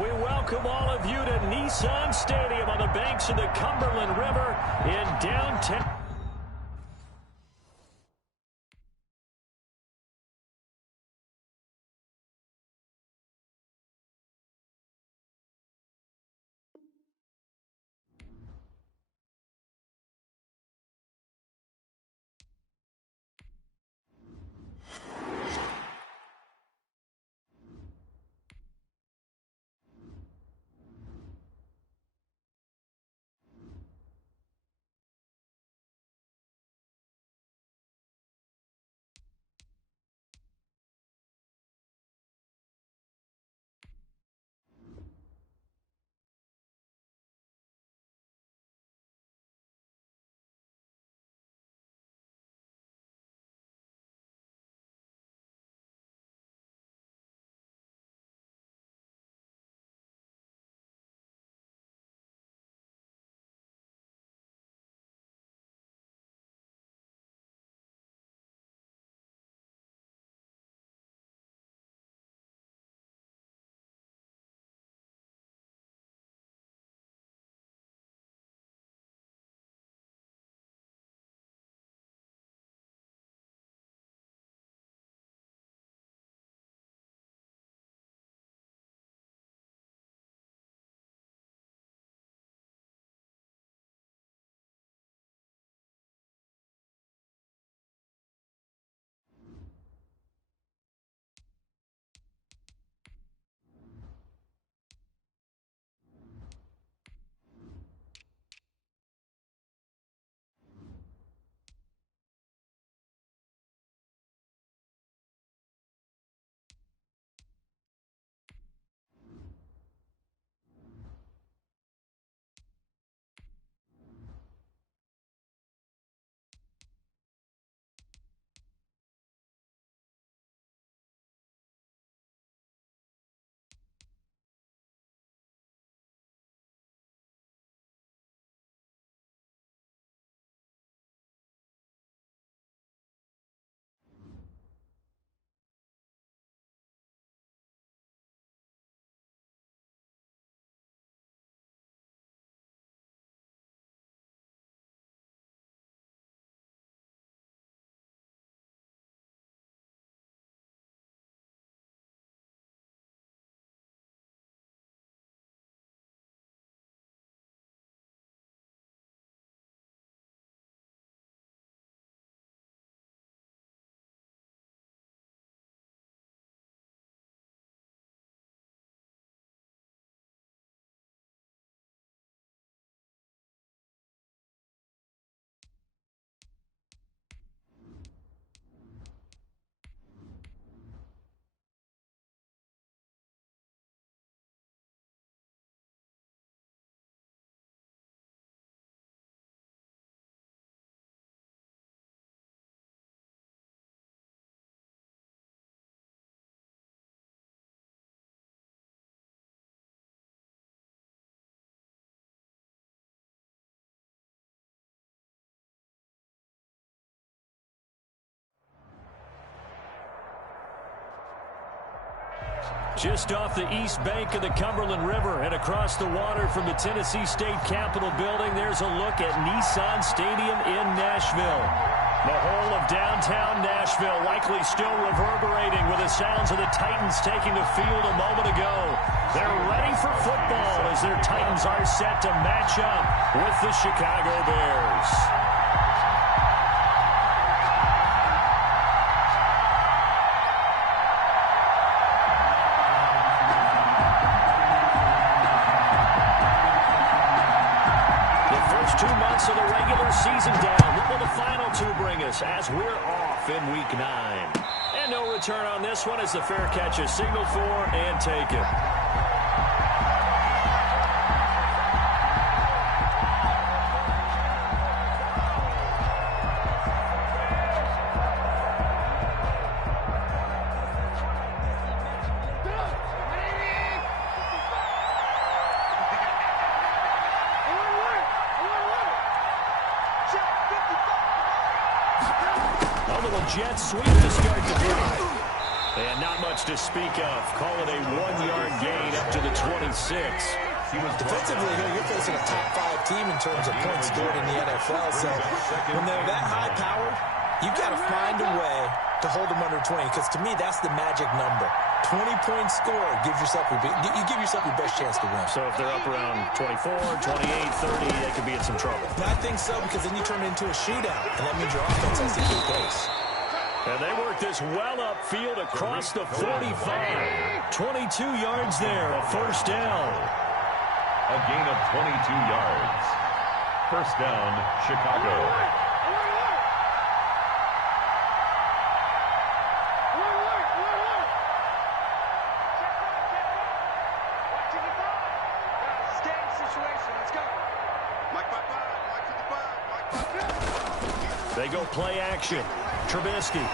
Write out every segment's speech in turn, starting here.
We welcome all of you to Nissan Stadium on the banks of the Cumberland River in downtown. Just off the east bank of the Cumberland River and across the water from the Tennessee State Capitol building, there's a look at Nissan Stadium in Nashville. The whole of downtown Nashville likely still reverberating with the sounds of the Titans taking the field a moment ago. They're ready for football as their Titans are set to match up with the Chicago Bears. Of the regular season down. What will the final two bring us as we're off in week 9? And no return on this one as the fair catch is signaled for and taken. Jet sweep to start the drive. And not much to speak of. Call it a 1-yard gain up to the 26. Defensively here, you're facing a top 5 team in terms of points scored in the NFL. So when they're that high-powered, you've got to find a way to hold them under 20, because to me, that's the magic number. 20-point score gives yourself you give yourself your best chance to win. So if they're up around 24, 28, 30, they could be in some trouble. I think so, because then you turn it into a shootout, and that means your offense has to keep pace. And they work this well upfield across the 45. 22 yards there, a first down. A gain of 22 yards. First down, Chicago. They go play action. Trubisky.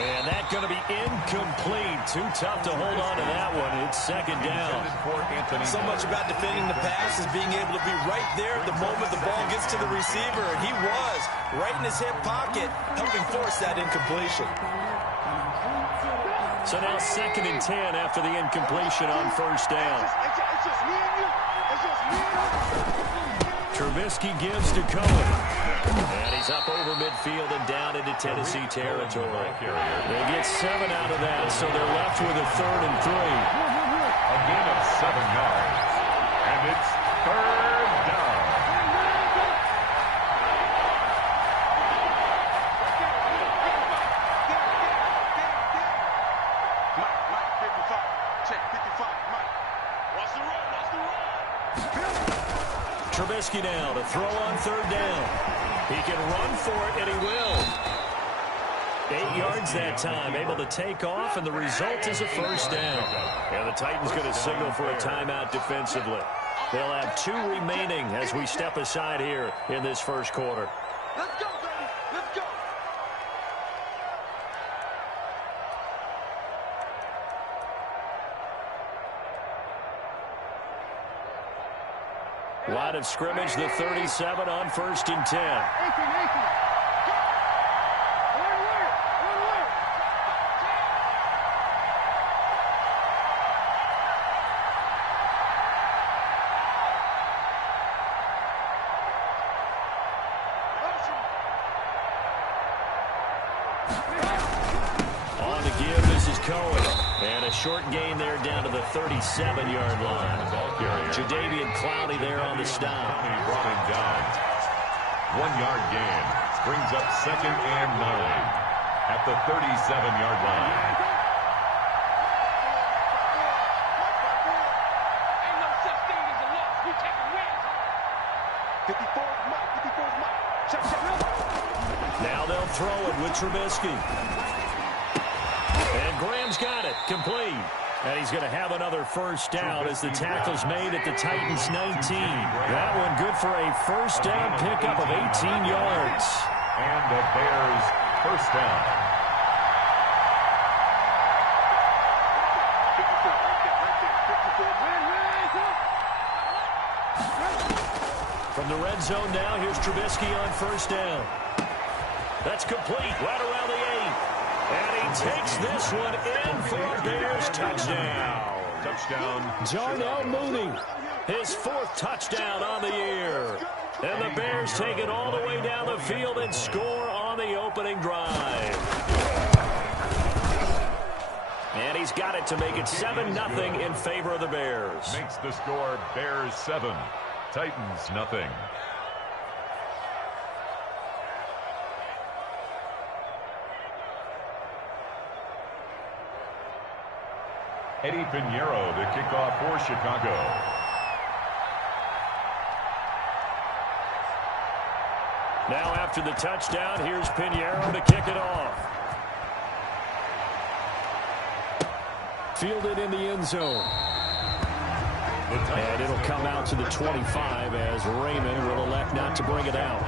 And that's going to be incomplete. Too tough to hold on to that one. It's second down. So much about defending the pass is being able to be right there at the moment the ball gets to the receiver. And he was right in his hip pocket, helping force that incompletion. So now 2nd and 10 after the incompletion on first down. It's just me and you. It's just me and you. Trubisky gives to Cohen. And he's up over midfield and down into Tennessee territory. They get 7 out of that, so they're left with a 3rd and 3. A gain of 7 yards. And it's 3rd down. Mike, 55. Check, 55. Mike. What's the run? What's the run? Trubisky now to throw on 3rd down. He can run for it, and he will. 8 yards that time, able to take off, and the result is a first down. And the Titans going to signal for a timeout defensively. They'll have 2 remaining as we step aside here in this first quarter. Let's go, baby. Let's go. Line of scrimmage, the 37 on 1st and 10. On the give, this is Cohen. And a short gain there down to the 37-yard line. Jadeveon Clowney there on the stop. He brought him down. 1-yard gain. Brings up 2nd and 9 at the 37-yard line. Ain't no such thing as a loss. We taking wins. 54 is Mike. 54 is Mike. Check. Now they'll throw it with Trubisky. And Graham's got it. Complete. And he's going to have another first down as the tackle's made at the Titans' 19. That one good for a first down pickup of 18 yards. And the Bears first down. 54. From the red zone now, here's Trubisky on first down. That's complete right around the 8. And he takes this one in for a Bears touchdown. Darnell Mooney, his 4th touchdown on the year. And the Bears take it all the way down the field and score on the opening drive. And he's got it to make it 7-0 in favor of the Bears. Makes the score Bears 7, Titans nothing. Eddie Pinheiro to kick off for Chicago. Now after the touchdown, here's Pinheiro to kick it off. Fielded in the end zone. And it'll come out to the 25 as Raymond will elect not to bring it out.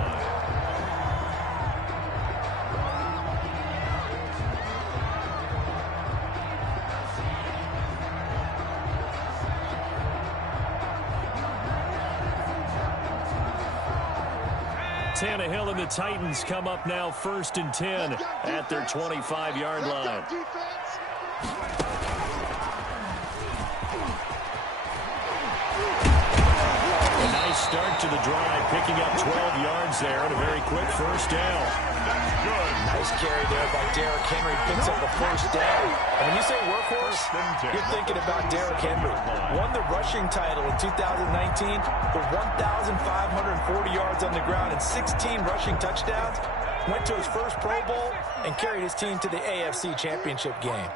Tannehill and the Titans come up now 1st and 10 at their 25-yard line. A nice start to the drive, picking up 12 yards there and a very quick first down. That's good. Nice carry there by Derrick Henry. Picks up a first down. And when you say workhorse, you're thinking about Derrick Henry. Won the rushing title in 2019 with 1,540 yards on the ground and 16 rushing touchdowns. Went to his first Pro Bowl and carried his team to the AFC Championship game.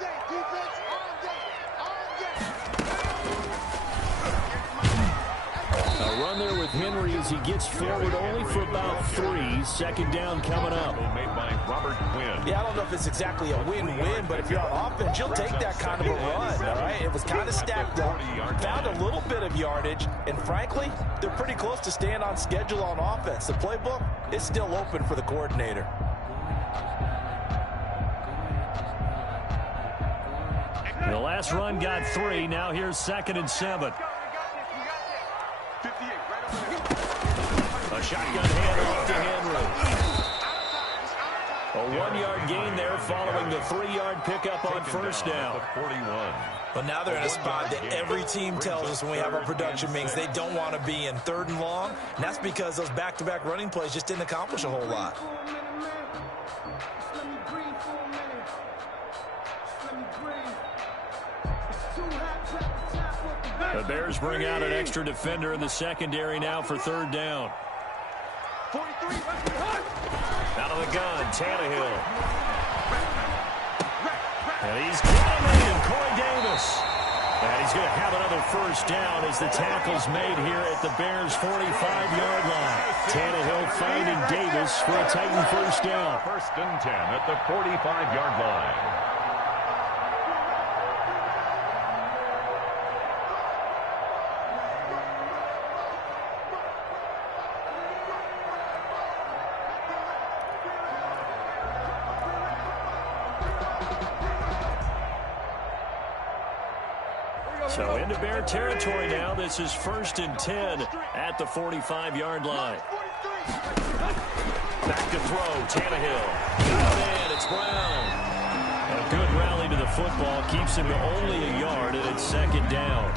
A run there with Henry as he gets forward only for about 3. 2nd down coming up. Made by Robert Quinn. Yeah, I don't know if it's exactly a win-win, but if you're on offense, you'll take that kind of a run, all right? It was kind of stacked up, found a little bit of yardage, and frankly, they're pretty close to staying on schedule on offense. The playbook is still open for the coordinator. The last run got 3. Now here's 2nd and 7. A shotgun handoff to Henry. A 1-yard gain there following the 3-yard pickup on first down. 41. But now they're in a spot that every team tells us when we have our production meetings they don't want to be in, 3rd and long. And that's because those back-to-back running plays just didn't accomplish a whole lot. The Bears bring out an extra defender in the secondary now for 3rd down. Out of the gun, Tannehill. And he's got Corey Davis. And he's going to have another first down as the tackle's made here at the Bears' 45-yard line. Tannehill finding Davis for a Titan first down. 1st and 10 at the 45-yard line. So into Bear territory now. This is 1st and 10 at the 45-yard line. Back to throw, Tannehill. And it's Brown. A good rally to the football keeps him to only a yard, and it's 2nd down.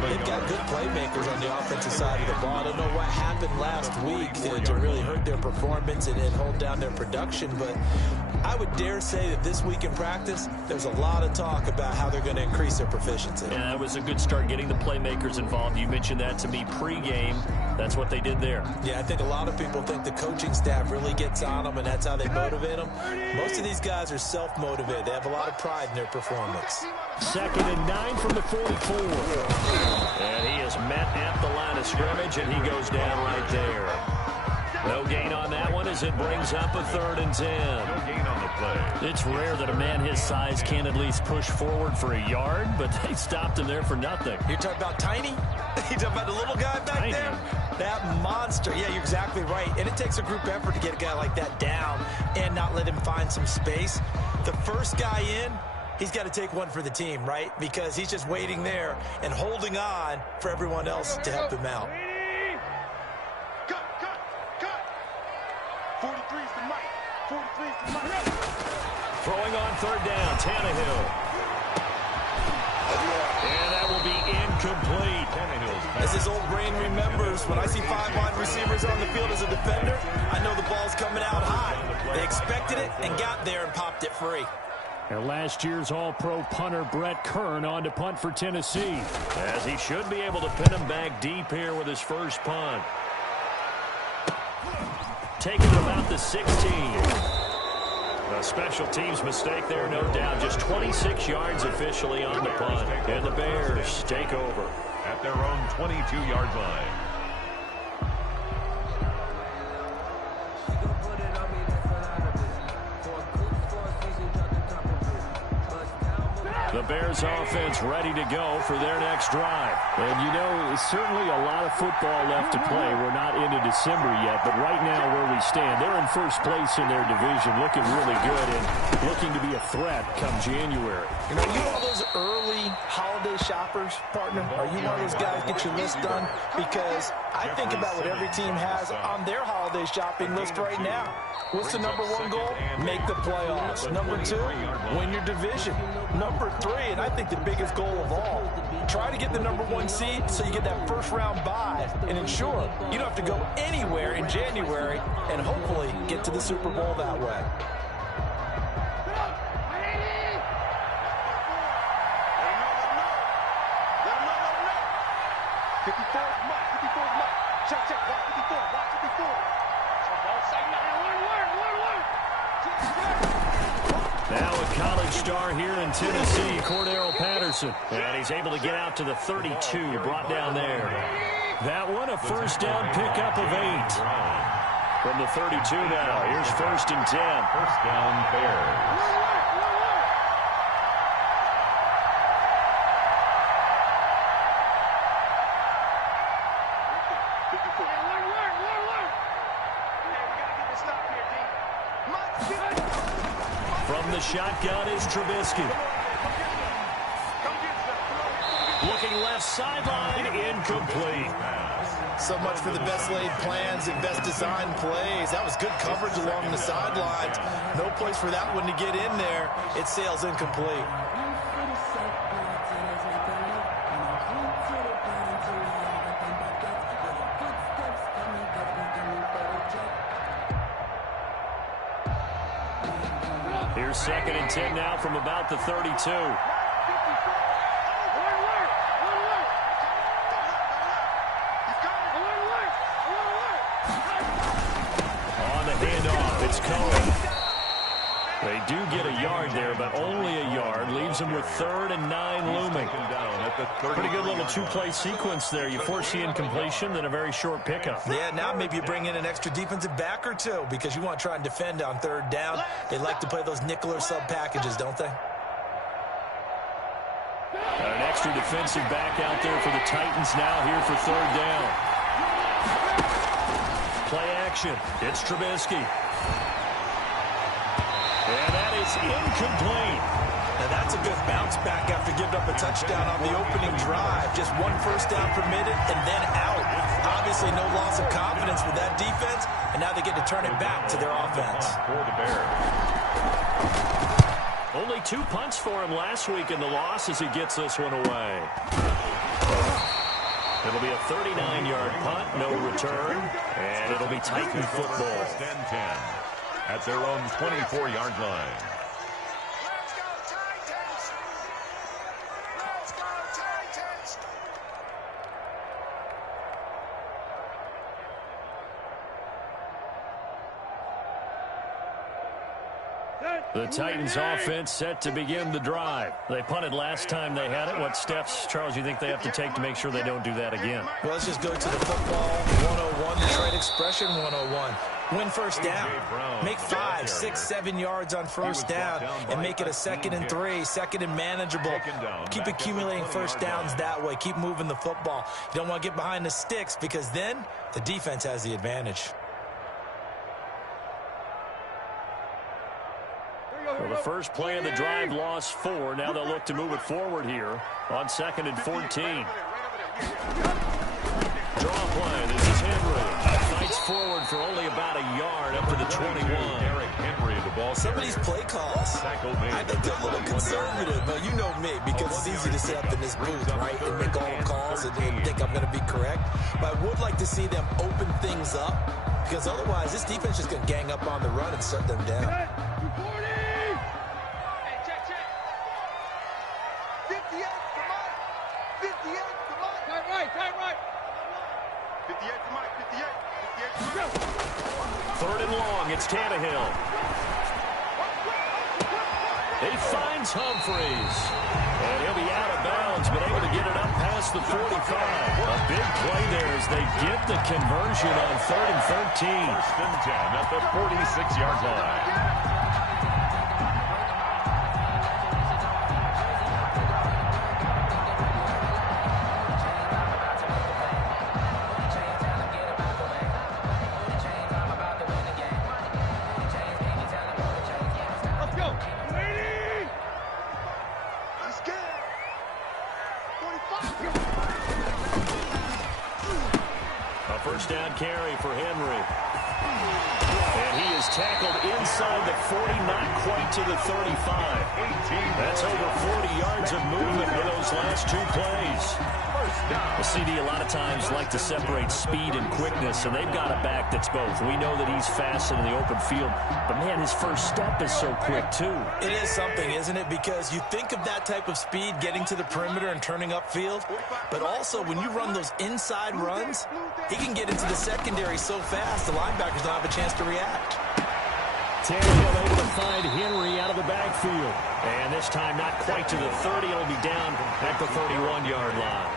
They've got good playmakers on the offensive side of the ball. I don't know what happened last week to really hurt their performance and hold down their production, but I would dare say that this week in practice, there's a lot of talk about how they're going to increase their proficiency. Yeah, that was a good start getting the playmakers involved. You mentioned that to me pregame. That's what they did there. Yeah, I think a lot of people think the coaching staff really gets on them, and that's how they motivate them. Most of these guys are self-motivated. They have a lot of pride in their performance. 2nd and 9 from the 44. And he is met at the line of scrimmage, and he goes down right there. No gain on that one as it brings up a 3rd and 10. No gain on the play. It's rare that a man his size can at least push forward for a yard, but they stopped him there for nothing. You're talking about Tiny? You're talking about the little guy back there? That monster. Yeah, you're exactly right. And it takes a group effort to get a guy like that down and not let him find some space. The first guy in, he's got to take one for the team, right? Because he's just waiting there and holding on for everyone else to help him out. 43 is the mic. 43 is the mic. Throwing on 3rd down, Tannehill. And that will be incomplete. As his old brain remembers, when I see 5 wide receivers on the field as a defender, I know the ball's coming out high. They expected it and got there and popped it free. And last year's All-Pro punter Brett Kern on to punt for Tennessee, as he should be able to pin him back deep here with his first punt. Taking it about the 16. A special teams mistake there, no doubt. Just 26 yards officially on the punt. And the Bears take over at their own 22-yard line. The Bears offense ready to go for their next drive. And you know, certainly a lot of football left to play. We're not into December yet, but right now where we stand, they're in first place in their division, looking really good and looking to be a threat come January. You know, you all those early holiday shoppers, partner? Are you one of those guys get your list done? Because I think about what every team has on their holiday shopping list right now. What's the number one goal? Make the playoffs. Number two, win your division. Number three, and I think the biggest goal of all, try to get the number one seed so you get that first round bye and ensure you don't have to go anywhere in January and hopefully get to the Super Bowl that way. Now a college star here in Tennessee, Cordero Patterson. And he's able to get out to the 32, brought down there. That one, a first down pickup of 8. From the 32 now, here's 1st and 10. First down, Bears. From the shotgun is Trubisky. Looking left sideline, incomplete. So much for the best laid plans and best designed plays. That was good coverage along the sidelines. No place for that one to get in there. It sails incomplete. Here's 2nd and 10 now from about the 32. On the handoff, it's Cohen. They do get a yard there, but only a yard. Leaves them with 3rd and 9 looming. Pretty good little two-play sequence there. You force the incompletion, then a very short pickup. Yeah, now maybe you bring in an extra defensive back or two because you want to try and defend on 3rd down. They like to play those nickel or sub packages, don't they? Got an extra defensive back out there for the Titans now here for 3rd down. Play action. It's Trubisky. And that is incomplete. Now that's a good bounce back after giving up a touchdown on the opening drive. Just 1 first down permitted and then out. Obviously no loss of confidence with that defense, and now they get to turn it back to their offense. For the Bears. Only 2 punts for him last week in the loss as he gets this one away. It'll be a 39-yard punt, no return, and it'll be Titan football. 1st and 10 at their own 24-yard line. Let's go, Titans! Let's go, Titans! The Titans offense set to begin the drive. They punted last time they had it. What steps, Charles, you think they have to take to make sure they don't do that again? Well, let's just go to the football 101, the trade expression 101. Win first down. Make 5, 6, 7 yards on first down and make it a 2nd and 3, 2nd and manageable. Keep accumulating first downs that way. Keep moving the football. You don't want to get behind the sticks because then the defense has the advantage. Well, the first play of the drive lost 4. Now they'll look to move it forward here on 2nd and 14. Draw play. This is Henry. Fights forward for only about a yard up to the 21. Derrick Henry, the ball. Some of these play calls, I think they're a little conservative, but you know me, because it's easy to sit up in this booth, right, and make all the calls and think I'm going to be correct. But I would like to see them open things up, because otherwise this defense is going to gang up on the run and shut them down. Third and long, it's Tannehill. He finds Humphreys. And he'll be out of bounds, but able to get it up past the 45. A big play there as they get the conversion on 3rd and 13. 1st and 10 at the 46-yard line. carry for Henry. And he is tackled inside the 40, not quite to the 35. That's over 40 yards of movement for those last two plays. The CD a lot of times like to separate speed and quickness, and they've got a back that's both. We know that he's fast in the open field, but, man, his first step is so quick, too. It is something, isn't it? Because you think of that type of speed getting to the perimeter and turning upfield, but also when you run those inside runs, he can get into the secondary so fast the linebackers don't have a chance to react. Tannehill able to find Henry out of the backfield. And this time not quite to the 30. It'll be down at the 31-yard line.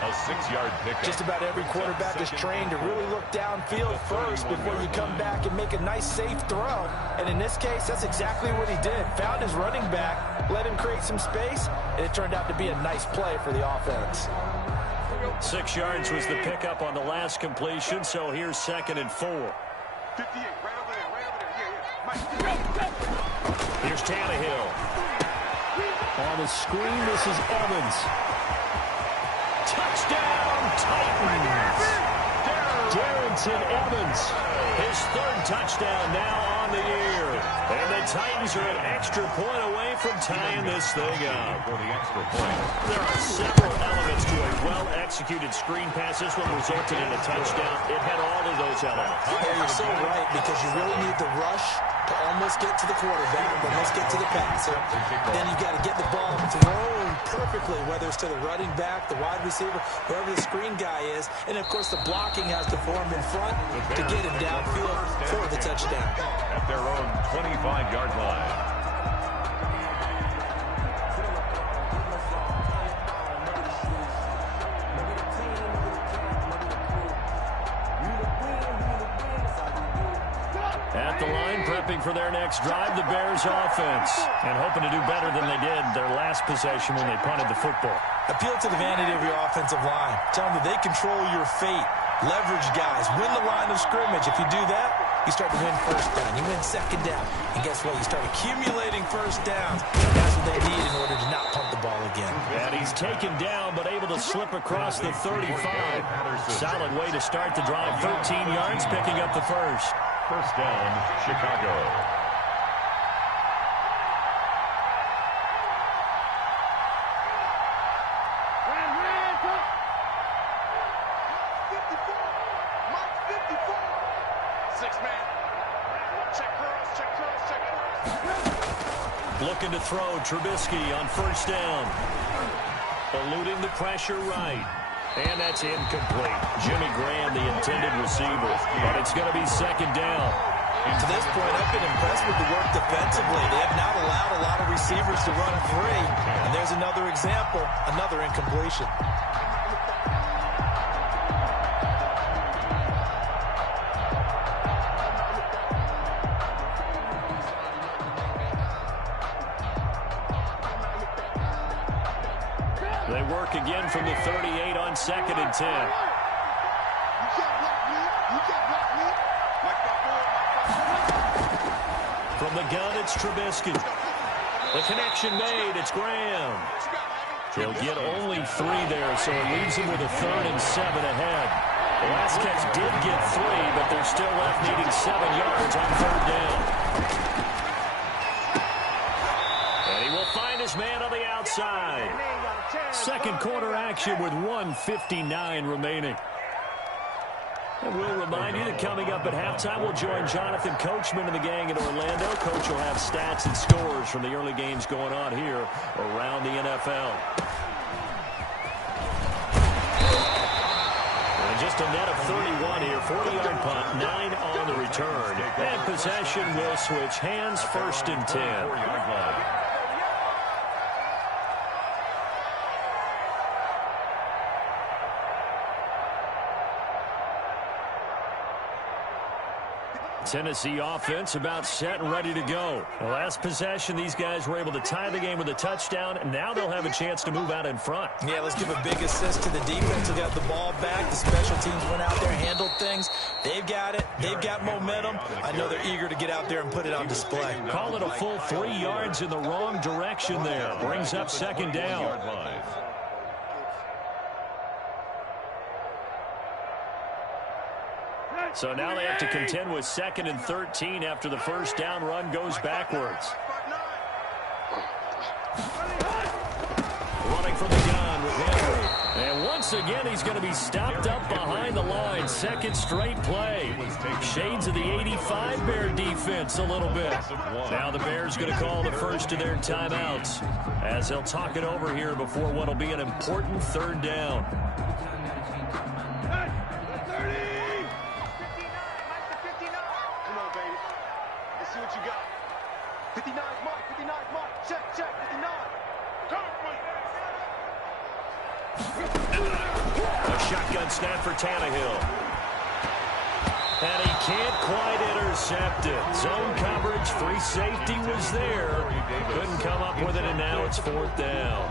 A 6-yard pickup. Just about every quarterback is trained to really look downfield first before you come back and make a nice, safe throw. And in this case, that's exactly what he did. Found his running back, let him create some space, and it turned out to be a nice play for the offense. 6 yards was the pickup on the last completion, so here's 2nd and 4. 58, right over there, Mike. Here's Tannehill. On the screen, this is Evans. Touchdown, Titans! Darrington Evans. His 3rd touchdown now on the year. And the Titans are an extra point away from tying this thing up. For the extra point. There are several elements to a well-executed screen pass. This one resulted in a touchdown. It had all of those elements. Yeah, you're so right, because you really need to rush to almost get to the quarterback, almost get to the passer. Then you've got to get the ball thrown perfectly, whether it's to the running back, the wide receiver, whoever the screen guy is. And, of course, the blocking has to form in front to get him downfield for the touchdown. At their own 25-yard line. At the line, prepping for their next drive, the Bears offense. And hoping to do better than they did their last possession when they punted the football. Appeal to the vanity of your offensive line. Tell them that they control your fate. Leverage guys. Win the line of scrimmage. If you do that, you start to win first down. You win second down. And guess what? You start accumulating first downs. That's what they need in order to not punt the ball again. And he's taken down, but able to slip across the 35. Solid way to start the drive. 13 yards, picking up the first. First down, Chicago. Looking to throw, Trubisky on first down. Eluding the pressure right. And that's incomplete. Jimmy Graham, the intended receiver. But it's going to be second down. To this point, I've been impressed with the work defensively. They have not allowed a lot of receivers to run free. And there's another example, another incompletion. They work again from the 38 on 2nd and 10. From the gun, it's Trubisky. The connection made. It's Graham. They'll get only 3 there, so it leaves them with a 3rd and 7 ahead. The last catch did get 3, but they're still left needing 7 yards on 3rd down. And he will find his man on the outside. Second quarter action with 1:59 remaining. And we'll remind you that coming up at halftime, we'll join Jonathan Coachman and the gang in Orlando. Coach will have stats and scores from the early games going on here around the NFL. And just a net of 31 here, 40-yard punt, 9 on the return. And possession will switch hands, 1st and 10. Tennessee offense about set and ready to go. The last possession, these guys were able to tie the game with a touchdown, and now they'll have a chance to move out in front. Yeah, let's give a big assist to the defense who got the ball back. The special teams went out there, handled things. They've got it. They've got momentum. I know they're eager to get out there and put it on display. Call it a full 3 yards in the wrong direction there. Brings up second down. So now they have to contend with 2nd and 13 after the first down run goes backwards. Running from the gun with Henry. And once again, he's going to be stopped up behind the line. 2nd straight play. Shades of the 85 Bear defense a little bit. Now the Bears going to call the first of their timeouts as they'll talk it over here before what will be an important 3rd down. Come on, baby. Let's see what you got. 59's Mike. 59's Mike. Check, 59. Come on. A shotgun snap for Tannehill. And he can't quite intercept it. Zone coverage, free safety was there. Couldn't come up with it, and now it's 4th down.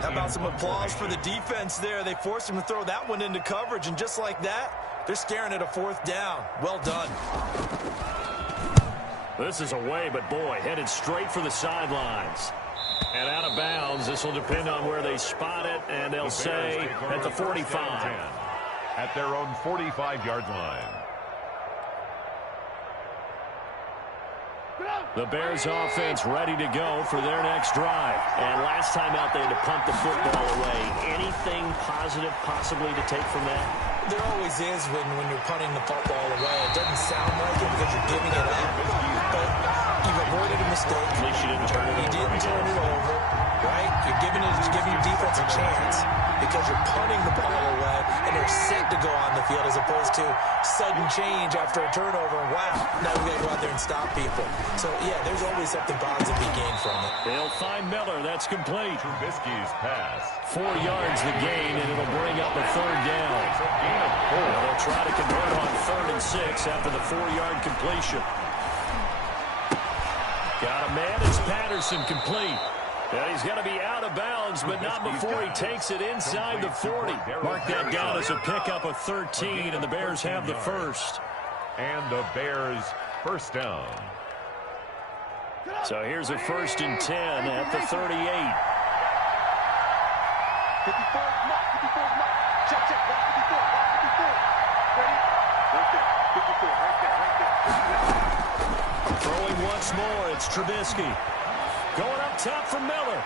How about some applause for the defense there? They forced him to throw that one into coverage, and just like that, they're staring at a 4th down. Well done. This is away, but boy, headed straight for the sidelines. And out of bounds. This will depend on where they spot it, and they'll say at the 45. At their own 45-yard line. The Bears offense ready to go for their next drive. And last time out, they had to punt the football away. Anything positive possibly to take from that? There always is when you're punting the football away. It doesn't sound like it because you're giving it up. But you've avoided a mistake. At least you didn't turn it over. You didn't turn it over, right? You're giving your defense a chance because you're punting the ball away and they're set to go on the field as opposed to sudden change after a turnover. Wow, now we got to go out there and stop people. So, yeah, there's always something positive to be gained from it. They'll find Miller. That's complete. Trubisky's pass. 4 yards the gain, and it'll bring up a 3rd down. They'll try to convert on 3rd and 6 after the 4-yard completion. Got a man. It's Patterson complete. And he's going to be out of bounds, but not before he takes it inside the 40. Mark that down as a pickup of 13, and the Bears have the first. And the Bears' first down. So here's a 1st and 10 at the 38. 54's Mike. 54's Mike. Check, 154. 154. Ready? Right there. 54. Right there. Throwing once more, it's Trubisky. Going up top for Miller.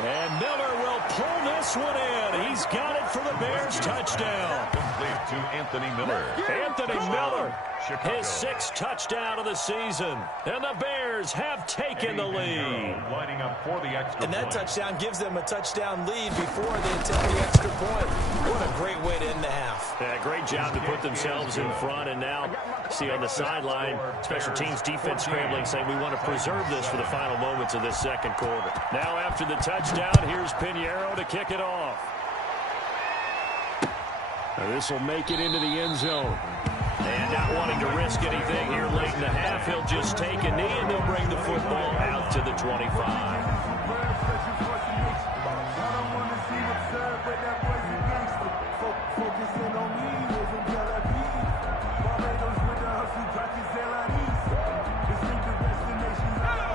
And Miller will pull this one in. He's got it for the Bears touchdown. Complete to Anthony Miller. Anthony Miller, his 6th touchdown of the season. And the Bears have taken the lead. Lining up for the extra And that point. touchdown gives them a touchdown lead before they attempt the extra point. What a great way to end the half. Yeah, great job to put themselves in front. And now, see on the sideline, special teams defense scrambling, saying we want to preserve this for the final moments of this 2nd quarter. Now after the touchdown, here's Pinheiro to kick it off. Now this will make it into the end zone. And not wanting to risk anything here late in the half, he'll just take a knee and they'll bring the football out to the 25.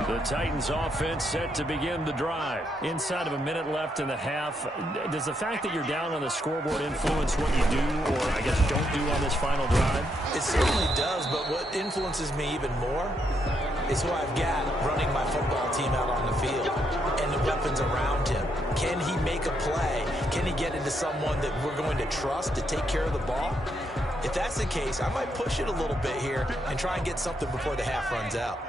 The Titans offense set to begin the drive. Inside of a minute left in the half, does the fact that you're down on the scoreboard influence what you do, or I guess don't do on this final drive? It certainly does, but what influences me even more is who I've got running my football team out on the field and the weapons around him. Can he make a play? Can he get into someone that we're going to trust to take care of the ball? If that's the case, I might push it a little bit here and try and get something before the half runs out.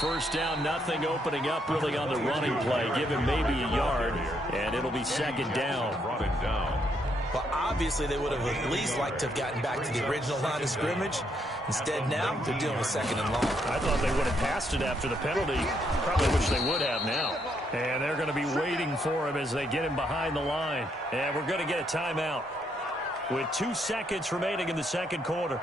First down, nothing opening up really on the running play. Give him maybe a yard, and it'll be 2nd down. Brought him down. Well, obviously, they would have at least liked to have gotten back to the original line of scrimmage. Instead, now, they're dealing with 2nd and long. I thought they would have passed it after the penalty. Probably wish they would have now. And they're going to be waiting for him as they get him behind the line. And we're going to get a timeout with 2 seconds remaining in the 2nd quarter.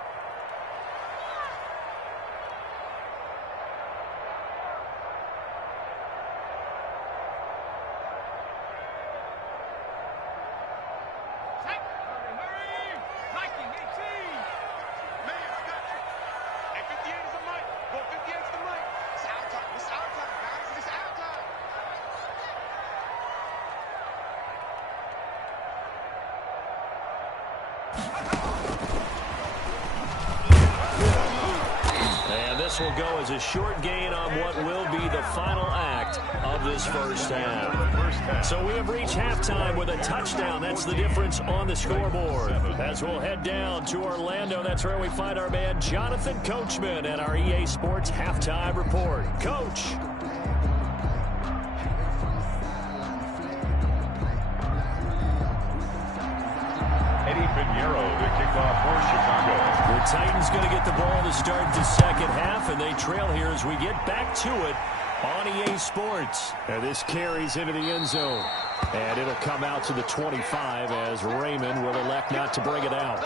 this will go as a short gain on what will be the final act of this first half. So we have reached halftime with a touchdown. That's the difference on the scoreboard. As we'll head down to Orlando, that's where we find our man Jonathan Coachman at our EA Sports Halftime Report. Coach. The kickoff for Chicago. The Titans going to get the ball to start the second half, and they trail here as we get back to it on EA Sports. And this carries into the end zone. And it'll come out to the 25 as Raymond will elect not to bring it out.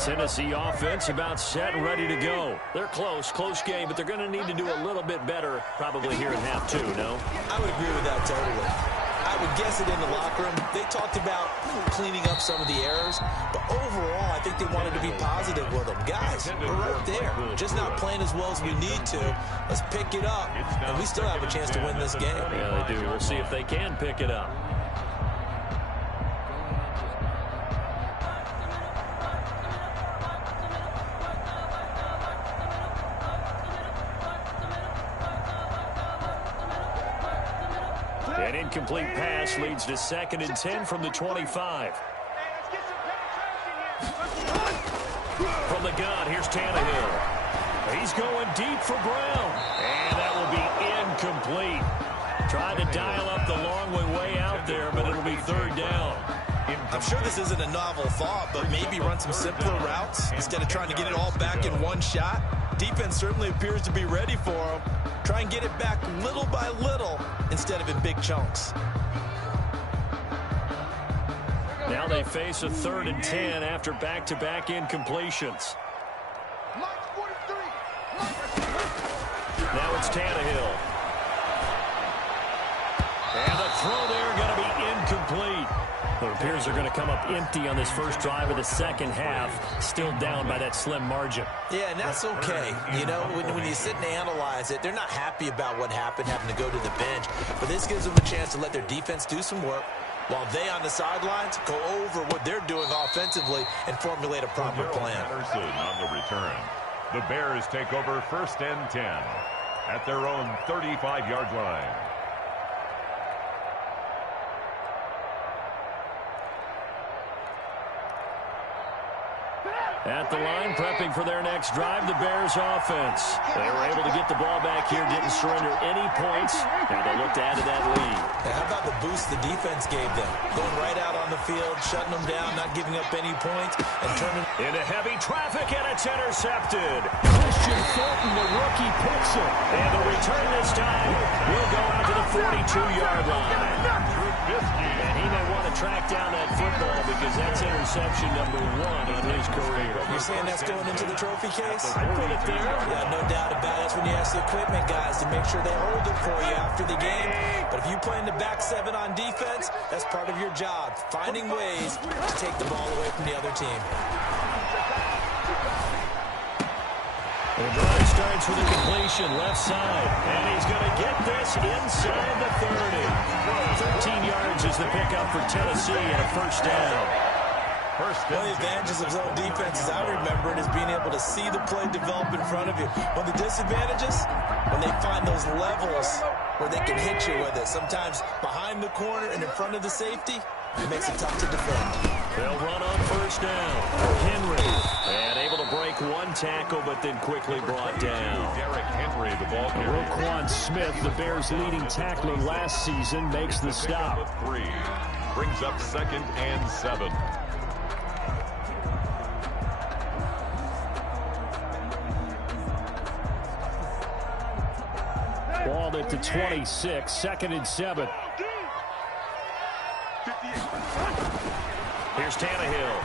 Tennessee offense about set and ready to go. They're close game, but they're going to need to do a little bit better probably here in half two, no? I would agree with that totally. I would guess it in the locker room. They talked about cleaning up some of the errors, but overall, I think they wanted to be positive with them. Guys, we're right there. Just not playing as well as we need to. Let's pick it up, and we still have a chance to win this game. Yeah, they do. We'll see if they can pick it up. An incomplete pass leads to 2nd and 10 from the 25. From the gun, here's Tannehill. He's going deep for Brown. And that will be incomplete. Trying to dial up the long way out there, but it'll be 3rd down. I'm sure this isn't a novel thought, but maybe run some simpler routes instead of trying to get it all back in one shot. Defense certainly appears to be ready for him. Try and get it back little by little instead of in big chunks. Now they face a 3rd and 10 after back-to-back incompletions. Now it's Tannehill. And the throw there going to be incomplete. It appears they're going to come up empty on this first drive of the second half, still down by that slim margin. Yeah, and that's okay. You know, when you sit and analyze it, they're not happy about what happened, having to go to the bench. But this gives them a chance to let their defense do some work while they on the sidelines go over what they're doing offensively and formulate a proper plan. Patterson on the return. The Bears take over 1st and 10 at their own 35-yard line. At the line, prepping for their next drive, the Bears offense. They were able to get the ball back here, didn't surrender any points, and they look to add to that lead. Now, how about the boost the defense gave them? Going right out on the field, shutting them down, not giving up any points, and turning into heavy traffic, and it's intercepted. Christian Fulton, the rookie, picks it. And the return this time will go out to the 42-yard line. And he may want to track down that football because that's interception number 1 on his career. You're saying that's going into the trophy case? I put it there. Yeah, no doubt about it. That's when you ask the equipment guys to make sure they hold it for you after the game. But if you play in the back 7 on defense, that's part of your job, finding ways to take the ball away from the other team. The drive starts with a completion left side, and he's going to get this inside the 30. 13 yards is the pickup for Tennessee and a first down. One of the advantages of zone defense, as I remember it, is being able to see the play develop in front of you. One of the disadvantages, when they find those levels where they can hit you with it, sometimes behind the corner and in front of the safety, it makes it tough to defend. They'll run on first down. Henry, and able to break one tackle, but then quickly brought down. Derrick Henry, the ball carrier. Roquan Smith, the Bears' leading tackler last season, makes the stop. 3 brings up 2nd and 7. Ball at the 26, 2nd and 7. Here's Tannehill.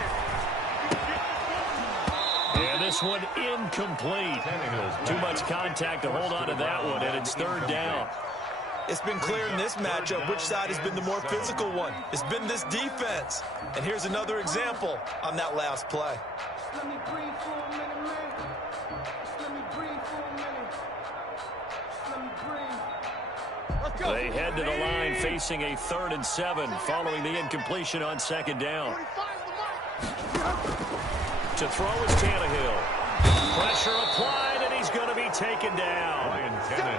And this one incomplete. Too much contact to hold on to that one, and it's 3rd down. It's been clear in this matchup which side has been the more physical one. It's been this defense. And here's another example on that last play. Let me breathe for a minute, man. Let me breathe for a minute. Let me breathe. Let's go. They head to the line facing a 3rd and 7 following the incompletion on 2nd down. To throw is Tannehill. Pressure applied, and he's going to be taken down.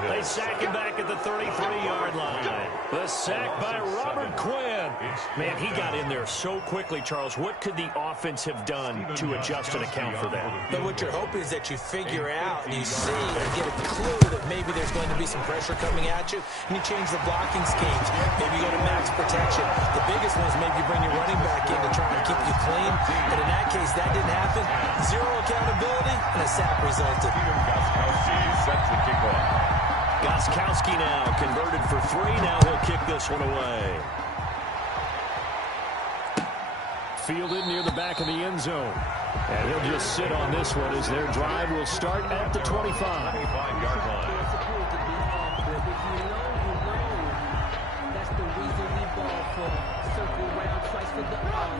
They sack him back at the 33-yard line. The sack by Robert Quinn. Man, he got in there so quickly, Charles. What could the offense have done to adjust and account for that? But what you're hoping is that you figure out and you see and get a clue that maybe there's going to be some pressure coming at you, and you change the blocking schemes. Maybe you go to max protection. The biggest one is maybe you bring your running back in to try and keep you clean. But in that case, that didn't happen. Zero accountability, and a sack resulted. Sets the kickoff. Gostkowski now converted for 3. Now he'll kick this one away. Fielded near the back of the end zone. And he'll just sit on this one as their drive will start at the 25. 25-yard line.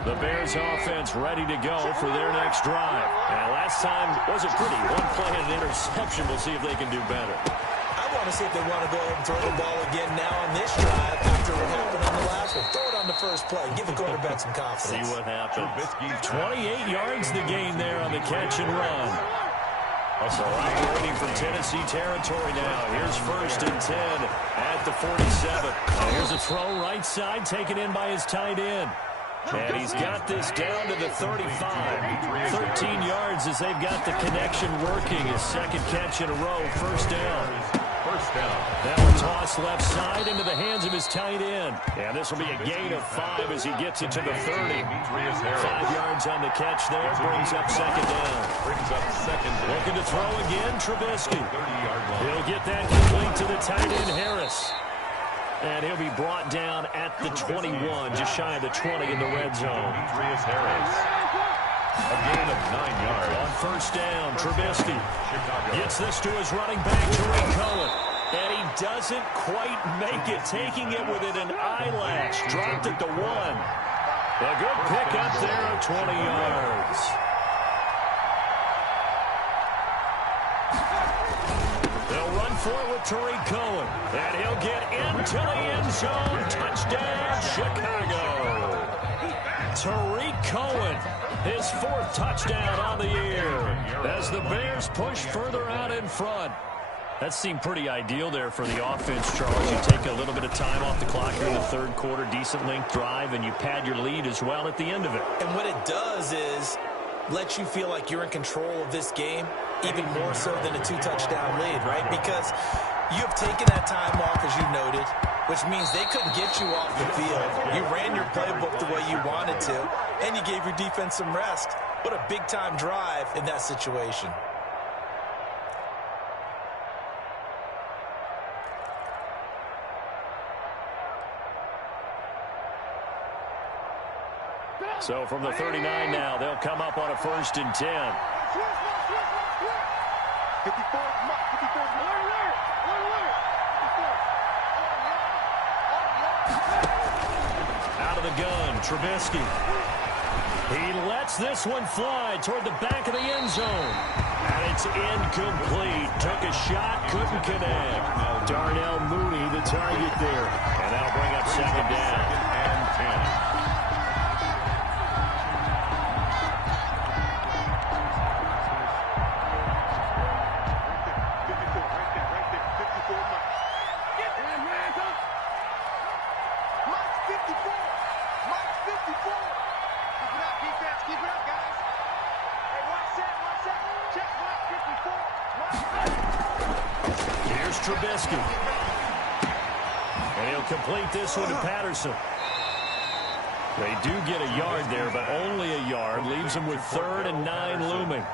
The Bears offense ready to go for their next drive. And last time wasn't pretty. One play and an interception. We'll see if they can do better. I want to see if they want to go ahead and throw the ball again now on this drive after what happened on the last one. Throw it on the first play. Give the quarterback some confidence. See what happens. 28 yards the gain there on the catch and run. So operating from Tennessee territory now. Here's 1st and 10 at the 47. And here's a throw right side taken in by his tight end. And he's got this down to the 35. 13 yards as they've got the connection working. His 2nd catch in a row. 1st down. That one tossed left side into the hands of his tight end. And this will be a gain of 5 as he gets it to the 30. 5 yards on the catch there. Brings up 2nd down. Looking to throw again, Trubisky. He'll get that complete to the tight end, Harris. And he'll be brought down at the 21, just shy of the 20 in the red zone. A gain of 9 yards. On 1st down, Trubisky gets this to his running back, Tariq Cohen. And he doesn't quite make it, taking it within an eyelash. Dropped it to 1. A good pickup there of 20 yards. They'll run for it with Tariq Cohen. And he'll get into the end zone. Touchdown, Chicago. Tariq Cohen, his 4th touchdown on the year as the Bears push further out in front. That seemed pretty ideal there for the offense, Charles. You take a little bit of time off the clock here in the 3rd quarter, decent length drive, and you pad your lead as well at the end of it. And what it does is let you feel like you're in control of this game, even more so than a 2-touchdown lead, right? Because you have taken that time off, as you noted, which means they couldn't get you off the field. You ran your playbook the way you wanted to, and you gave your defense some rest. What a big-time drive in that situation. So from the 39 now, they'll come up on a 1st and 10. 54, Out of the gun, Trubisky. He lets this one fly toward the back of the end zone. And it's incomplete. Took a shot, couldn't connect. Darnell Mooney, the target there. And that'll bring up 2nd down. And 10. Here's Trubisky. And he'll complete this one to Patterson. They do get a yard there, but only a yard. Leaves them with 3rd and 9 looming.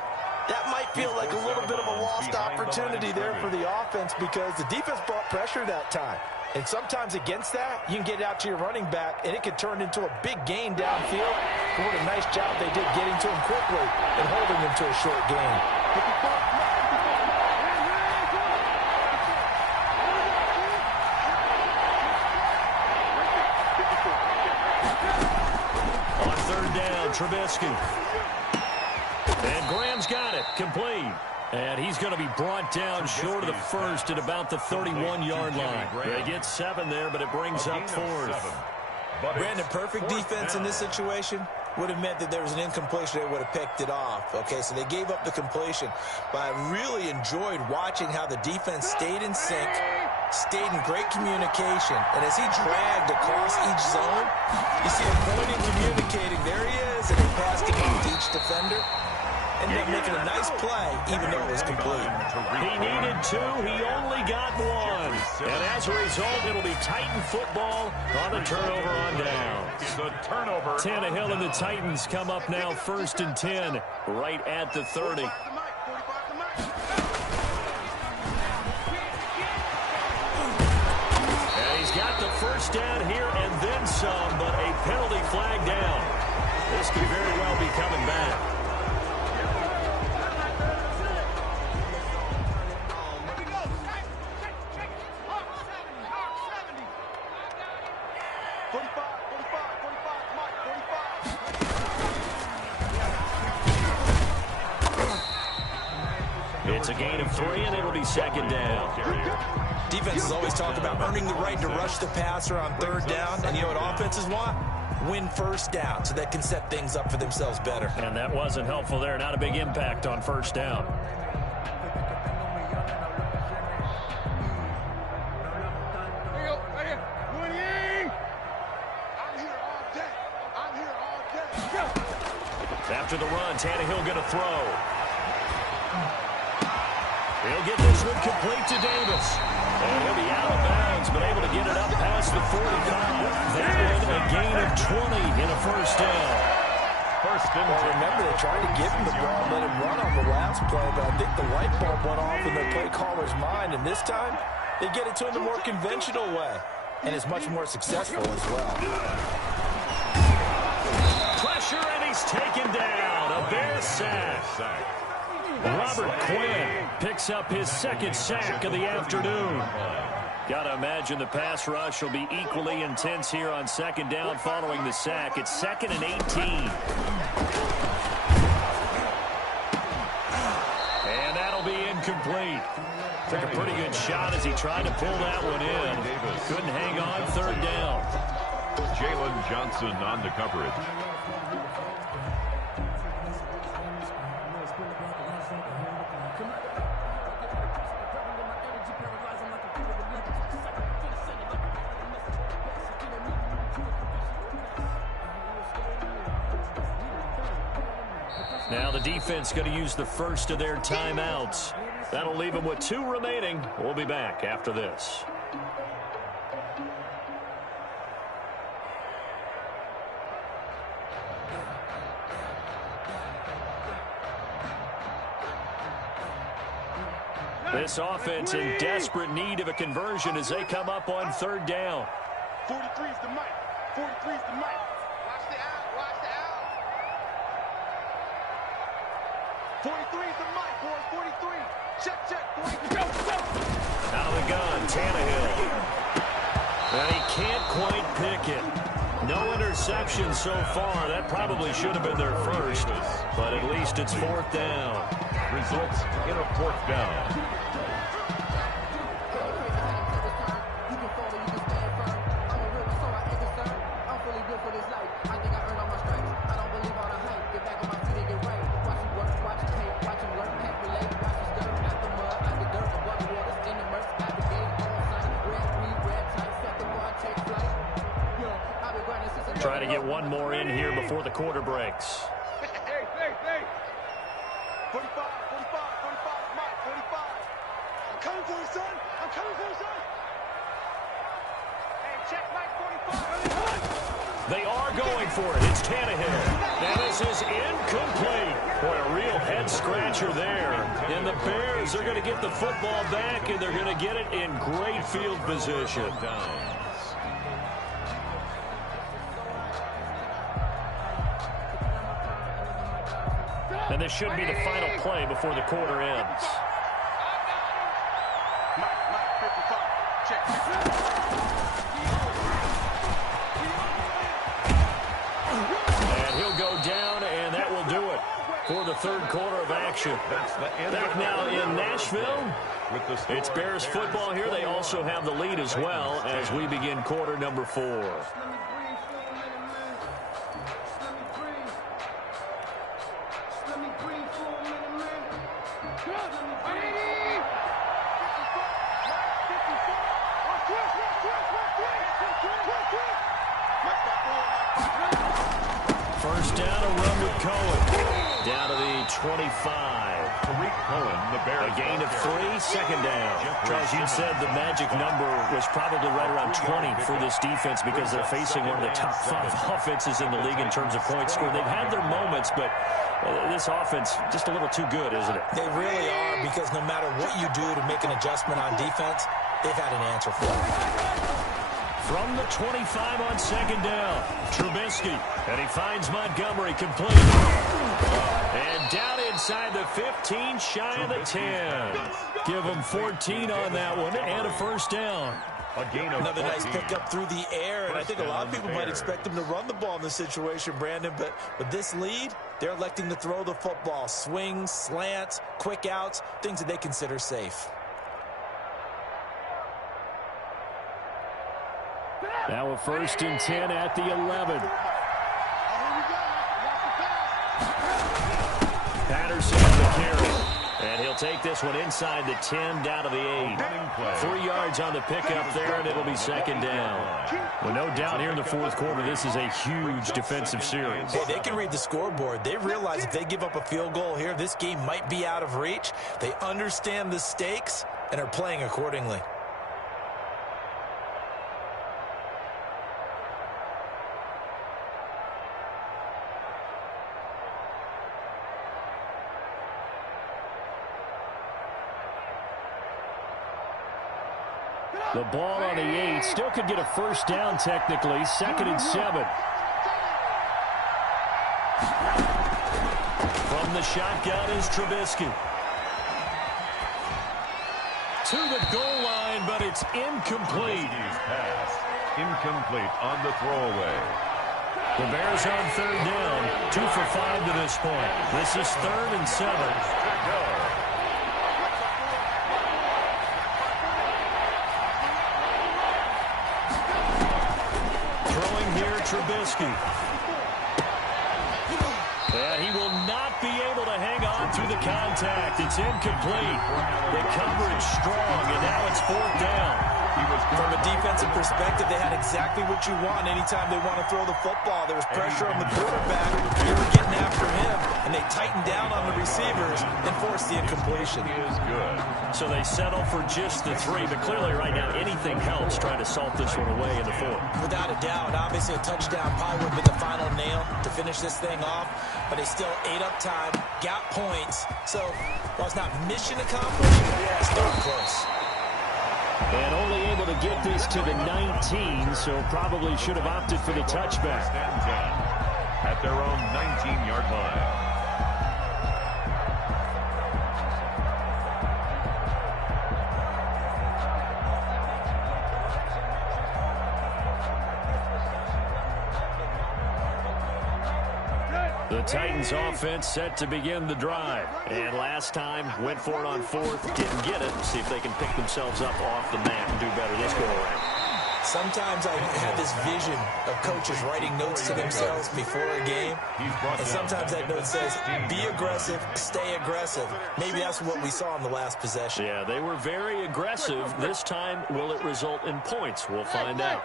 That might feel like a little bit of a lost opportunity there for the offense because the defense brought pressure that time. And sometimes against that, you can get out to your running back, and it could turn into a big gain downfield. But what a nice job they did getting to him quickly and holding him to a short gain. Trubisky. And Graham's got it. Complete. And he's going to be brought down short of the first at about the 31-yard line. They get 7 there, but it brings up 4th. Brandon, perfect defense in this situation would have meant that there was an incompletion. They would have picked it off. Okay, so they gave up the completion. But I really enjoyed watching how the defense stayed in sync, stayed in great communication. And as he dragged across each zone, you see him pointing, communicating. There he is, and they passed him off to each defender. Ended up making a nice play, even though it was complete. He needed 2. He only got 1. And as a result, it'll be Titan football on the turnover on down. The turnover. Tannehill and the Titans come up now 1st and 10, right at the 30. And he's got the first down here and then some, but a penalty flag down. This could very well be coming back. It's a gain of 3, and it'll be 2nd down. Defenses always talk about earning the right to rush the passer on 3rd down. And you know what offenses want? Win 1st down so they can set things up for themselves better. And that wasn't helpful there. Not a big impact on 1st down. After the run, Tannehill going to throw. He'll get this one complete to Davis. And he'll be out of bounds, but able to get it up past the 45. That one a gain of 20 in a 1st down. Remember, they tried to give him the ball and let him run on the last play, but I think the light bulb went off in the play caller's mind, and this time they get it to him the more conventional way, and it's much more successful as well. Pressure, and he's taken down. A Bears sack. Robert Quinn picks up his 2nd sack of the afternoon. Got to imagine the pass rush will be equally intense here on 2nd down following the sack. It's 2nd and 18. And that'll be incomplete. Took a pretty good shot as he tried to pull that one in. Couldn't hang on 3rd down. Jalen Johnson on the coverage. Now the defense going to use the first of their timeouts. That'll leave them with 2 remaining. We'll be back after this. This offense in desperate need of a conversion as they come up on 3rd down. 43 is the mic. 43 is the mic. Watch the out. Watch the out. 43 is the mic, boys. 43. Check. 43. Go. Out of the gun, Tannehill. And he can't quite pick it. No interception so far. That probably should have been their first. But at least it's 4th down. Results in a 4th down. Try to get one more in here before the quarter breaks. Hey. 45, Mike, 45. I'm coming for you, son. Hey, check Mike, 45. They are going for it. It's Tannehill. And this is incomplete. Boy, a real head-scratcher there. And the Bears are going to get the football back, and they're going to get it in great field position. And this should be the final play before the quarter ends. Mike, 55. Check. And he'll go down the third quarter of action. Back now in Nashville. It's Bears football here. They also have the lead as well as we begin quarter number 4. First down, a run with Cohen. Down to the 25. A gain of 3, second down. Charles, you said the magic number was probably right around 20 for this defense because they're facing one of the top 5 offenses in the league in terms of points scored. They've had their moments, but this offense just a little too good, isn't it? They really are, because no matter what you do to make an adjustment on defense, they've had an answer for it. From the 25 on second down, Trubisky, and he finds Montgomery complete. And down inside the 15, shy of the 10. Give him 14 on that one and a first down. Another nice pickup through the air, and I think a lot of people might expect him to run the ball in this situation, Brandon, but with this lead, they're electing to throw the football. Swings, slants, quick outs, things that they consider safe. Now a 1st and 10 at the 11. Patterson on the carry. And he'll take this one inside the 10, down to the 8. 3 yards on the pickup there, and it'll be second down. Well, no doubt here in the fourth quarter, this is a huge defensive series. Hey, they can read the scoreboard. They realize if they give up a field goal here, this game might be out of reach. They understand the stakes and are playing accordingly. The ball on the 8. Still could get a first down technically. 2nd and 7. From the shotgun is Trubisky. To the goal line, but it's incomplete. Incomplete on the throwaway. The Bears on third down. 2 for 5 to this point. This is 3rd and 7. Trubisky. And he will not be able to hang on through the contact. It's incomplete. The coverage strong, and now it's 4th down. From a defensive perspective, they had exactly what you want anytime they want to throw the football. There was pressure on the quarterback. They were getting after him, and they tightened down on the receivers and forced the incompletion. So they settle for just the 3, but clearly right now anything helps trying to salt this one away in the 4th. Without a doubt, obviously a touchdown probably would have been the final nail to finish this thing off, but they still ate up time, got points. So while it's not mission accomplished, it's not close. And only able to get this to the 19, so probably should have opted for the touchback. At their own 19-yard line. The Titans offense set to begin the drive. And last time, went for it on 4th, didn't get it. See if they can pick themselves up off the mat and do better this go-around. Sometimes I have this vision of coaches writing notes to themselves before a game. And sometimes that note says, be aggressive, stay aggressive. Maybe that's what we saw in the last possession. Yeah, they were very aggressive. This time, will it result in points? We'll find out.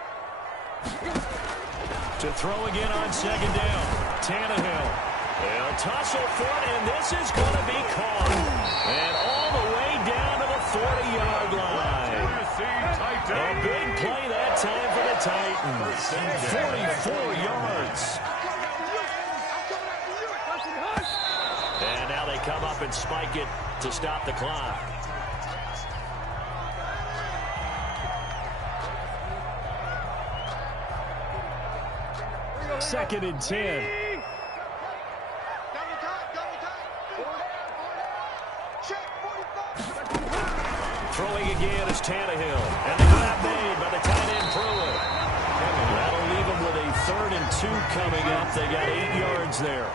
To throw again on second down. Tannehill. They'll tussle for it, and this is going to be caught. And all the way down to the 40-yard line. A big play that time for the Titans. 44 yards. And now they come up and spike it to stop the clock. Second and 10. Throwing again is Tannehill. And the grab made by the tight end Pruitt. That'll leave them with a 3rd and 2 coming up. They got 8 yards there.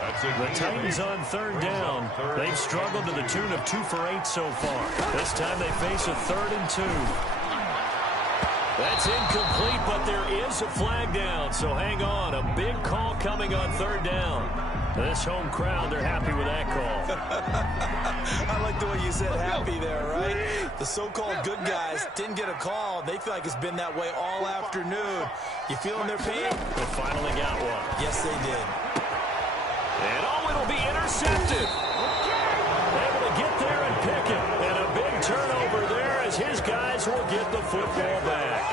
The Titans on third down. They've struggled to the tune of 2 for 8 so far. This time they face a 3rd and 2. That's incomplete, but there is a flag down, so hang on. A big call coming on 3rd down. This home crowd, they're happy with that call. I like the way you said happy there, right? The so-called good guys didn't get a call. They feel like it's been that way all afternoon. You feeling their pain? They finally got one. Yes, they did. And it'll be intercepted. Able to get there and pick it. And a big turnover there as his guys will get the football back.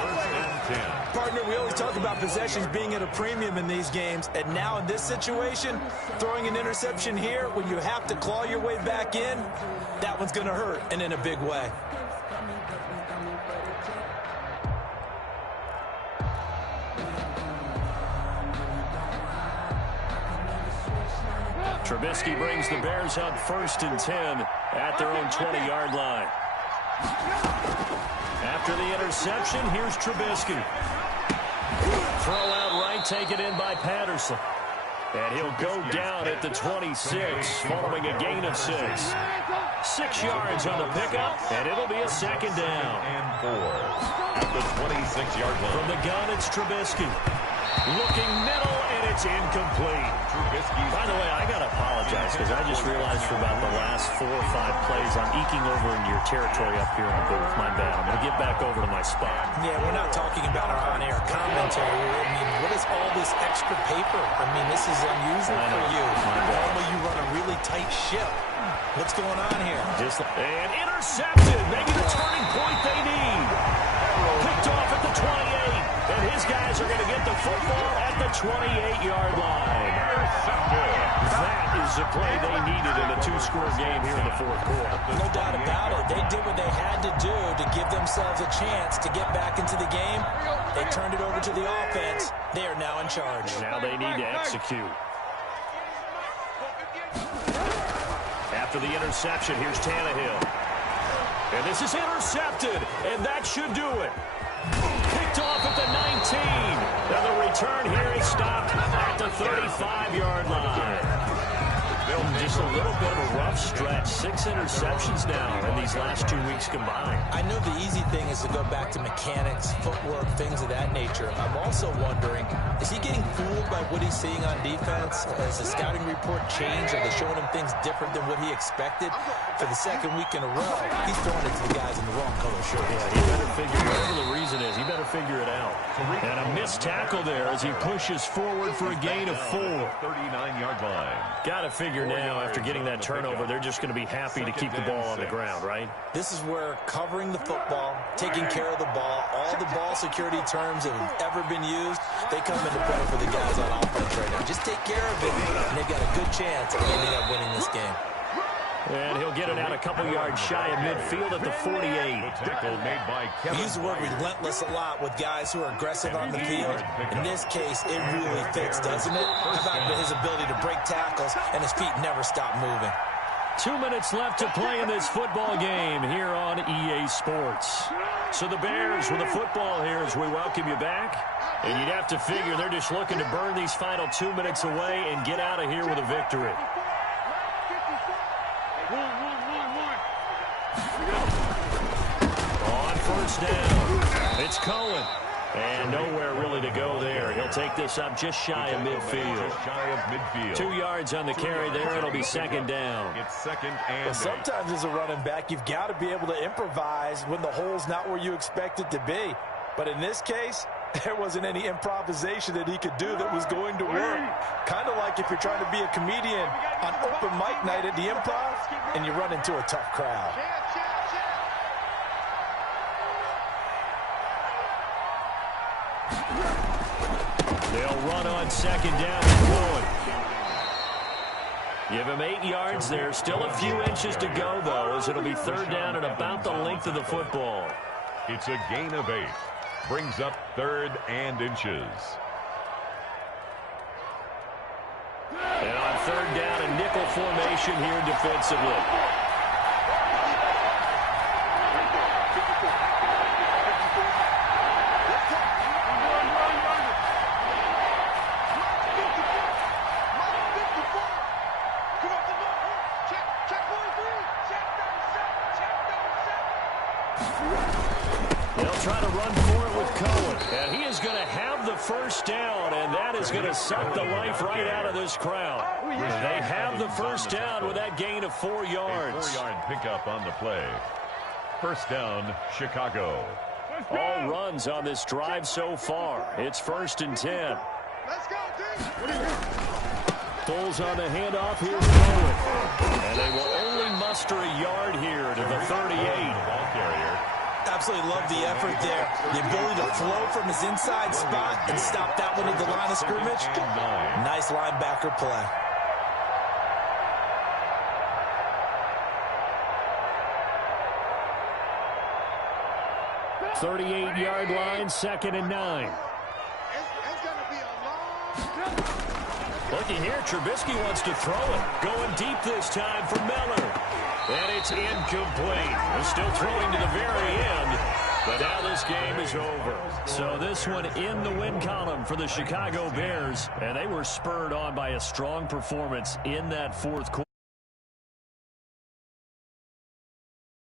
Partner, we always talk about possessions being at a premium in these games. And now in this situation, throwing an interception here when you have to claw your way back in, that one's going to hurt, and in a big way. Trubisky brings the Bears up 1st and 10 at their own 20-yard line. After the interception, here's Trubisky. Throw out right, taken in by Patterson. And he'll go down at the 26, following a gain of 6. 6 yards on the pickup, and it'll be a 2nd down. And 4 at the 26-yard line. From the gun, it's Trubisky. Looking middle, and it's incomplete. By the way, I got to apologize because I just realized for about the last 4 or 5 plays, I'm eking over into your territory up here in the booth. My bad. I'm going to get back over to my spot. Yeah, we're not talking about our on-air commentary. I mean, what is all this extra paper? I mean, this is unusual for you. Normally you run a really tight ship. What's going on here? And intercepted. Maybe the turning point they need. Picked off at the 28. And his guys are going to get the football at the 28-yard line. That is the play they needed in a 2-score game here in the 4th quarter. No doubt about it. They did what they had to do to give themselves a chance to get back into the game. They turned it over to the offense. They are now in charge. Now they need to execute. After the interception, here's Tannehill. And this is intercepted, and that should do it. Picked off at the 19. Now the return here is stopped at the 35-yard line. Just a little bit of a rough stretch. 6 interceptions now in these last 2 weeks combined. I know the easy thing is to go back to mechanics, footwork, things of that nature. I'm also wondering, is he getting fooled by what he's seeing on defense? Has the scouting report changed? Are they showing him things different than what he expected? For the 2nd week in a row, he's throwing it to the guys in the wrong color shirt. Yeah, he better figure, whatever the reason is, he better figure it out. And a missed tackle there as he pushes forward for a gain of 4. 39-yard line. Got to figure now, after getting that turnover, they're just going to be happy to keep the ball on the ground, right? This is where covering the football, taking care of the ball, all the ball security terms that have ever been used, they come into play for the guys on offense right now. Just take care of it, and they've got a good chance of ending up winning this game. And he'll get it out a couple yards shy of midfield at the 48. We use the word relentless a lot with guys who are aggressive on the field. In this case, it really fits, doesn't it? How about his ability to break tackles and his feet never stop moving? 2 minutes left to play in this football game here on EA Sports. So the Bears with the football here as we welcome you back. And you'd have to figure they're just looking to burn these final 2 minutes away and get out of here with a victory. On first down, it's Cohen. And nowhere really to go there. He'll take this up just shy of midfield. 2 yards on the carry there. It'll be 2nd down. It's 2nd and well, sometimes as a running back, you've got to be able to improvise when the hole's not where you expect it to be. But in this case, there wasn't any improvisation that he could do that was going to work. Kind of like if you're trying to be a comedian on open mic night at the Improv and you run into a tough crowd. They'll run on 2nd down and going. Give him 8 yards there. Still a few inches to go, though, as it'll be 3rd down and about the length of the football. It's a gain of 8. Brings up 3rd and inches. And on 3rd down, a nickel formation here defensively. They'll try to run for it with Cohen. And he is going to have the first down, and that is going to suck the life right out of this crowd. They have the first down with that gain of 4 yards. 4-yard pickup on the play. First down, Chicago. All runs on this drive so far. It's 1st and 10. Let's go, D. Bulls on the handoff. Here's Cohen. And they will only muster a yard here to the 38. Ball carrier. Absolutely love the effort there. The ability to flow from his inside spot and stop that one at the line of scrimmage. Nice linebacker play. 38-yard line, 2nd and 9. It's going to be a long... Looking here, Trubisky wants to throw it. Going deep this time for Miller. And it's incomplete. They're still throwing to the very end. But now this game is over. So this one in the win column for the Chicago Bears. And they were spurred on by a strong performance in that 4th quarter.